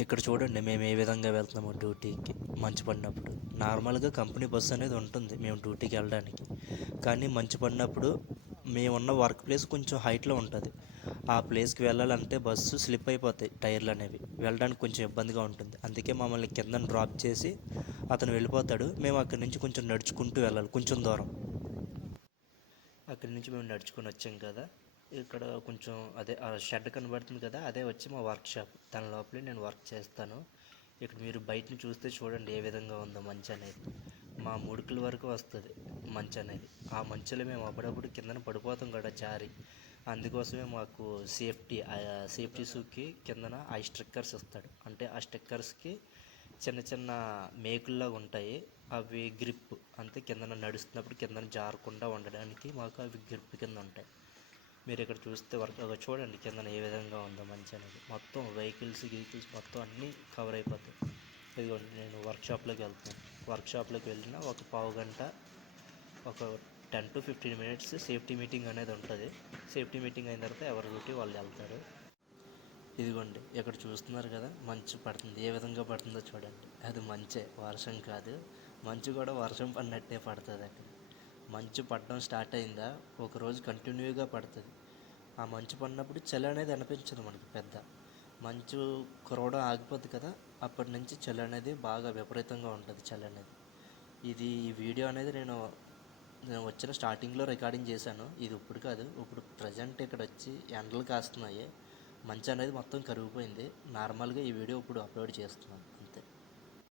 ఇక్కడ చూడండి మేము ఏ విధంగా వెళ్తున్నామో డ్యూటీకి. మంచు పడినప్పుడు. నార్మల్గా కంపెనీ బస్సు అనేది ఉంటుంది మేము డ్యూటీకి వెళ్ళడానికి. కానీ మంచు పడినప్పుడు మేమున్న వర్క్ ప్లేస్ కొంచెం హైట్లో ఉంటుంది. ఆ ప్లేస్కి వెళ్ళాలంటే బస్సు స్లిప్ అయిపోతాయి టైర్లు అనేవి. వెళ్ళడానికి కొంచెం ఇబ్బందిగా ఉంటుంది. అందుకే మమ్మల్ని కింద డ్రాప్ చేసి అతను వెళ్ళిపోతాడు. మేము అక్కడి నుంచి కొంచెం నడుచుకుంటూ వెళ్ళాలి. కొంచెం దూరం. అక్కడి నుంచి మేము నడుచుకొని వచ్చాం కదా. ఇక్కడ కొంచెం అదే ఆ షెడ్ కనబడుతుంది కదా అదే వచ్చి మా వర్క్ షాప్ దాని లోపలే నేను వర్క్ చేస్తాను. ఇక్కడ మీరు బయటని చూస్తే చూడండి ఏ విధంగా ఉందో మంచి అనేది. మా ముడుకుల వరకు వస్తుంది మంచి అనేది. ఆ మంచులో మేము అప్పుడప్పుడు కిందన పడిపోతాం కదా జారి. అందుకోసమే మాకు సేఫ్టీ సేఫ్టీ షూకి కిందన ఆ స్టిక్కర్స్ ఇస్తాడు. అంటే ఆ స్టిక్కర్స్కి చిన్న చిన్న మేకుల్లాగా ఉంటాయి. అవి గ్రిప్ అంతే కిందన నడుస్తున్నప్పుడు కిందన జారకుండా ఉండడానికి మాకు అవి గ్రిప్ కింద ఉంటాయి. మీరు ఇక్కడ చూస్తే వర్క్ చూడండి కిందన ఏ విధంగా ఉందో మంచి అనేది. మొత్తం వెహికల్స్ వెహికల్స్ మొత్తం అన్నీ కవర్ అయిపోతాయి. ఇదిగోండి నేను వర్క్షాప్లోకి వెళ్తాను వర్క్షాప్లోకి వెళ్ళిన ఒక పావు గంట ఒక ten to fifteen minutes safety meeting అనేది ఉంటుంది. సేఫ్టీ మీటింగ్ అయిన తర్వాత ఎవరి డ్యూటీ వాళ్ళు వెళ్తారు. ఇదిగోండి ఇక్కడ చూస్తున్నారు కదా మంచు పడుతుంది. ఏ విధంగా పడుతుందో చూడండి. అది మంచే వర్షం కాదు. మంచు కూడా వర్షం పడినట్టే పడుతుంది అక్కడ. మంచు పడడం స్టార్ట్ అయిందా? ఒకరోజు కంటిన్యూగా పడుతుంది. ఆ మంచు పడినప్పుడు చలి అనేది అనిపించదు మనకి పెద్ద. మంచు కురవడం ఆగిపోద్ది కదా అప్పటి నుంచి చలి అనేది బాగా విపరీతంగా ఉంటుంది చలి అనేది. ఇది ఈ వీడియో అనేది నేను నేను వచ్చిన స్టార్టింగ్లో రికార్డింగ్ చేశాను. ఇది ఇప్పుడు కాదు ఇప్పుడు ప్రజెంట్ ఇక్కడ వచ్చి ఎండలు కాస్తున్నాయి. మంచు అనేది మొత్తం కరిగిపోయింది. నార్మల్గా ఈ వీడియో ఇప్పుడు అప్లోడ్ చేస్తున్నాను.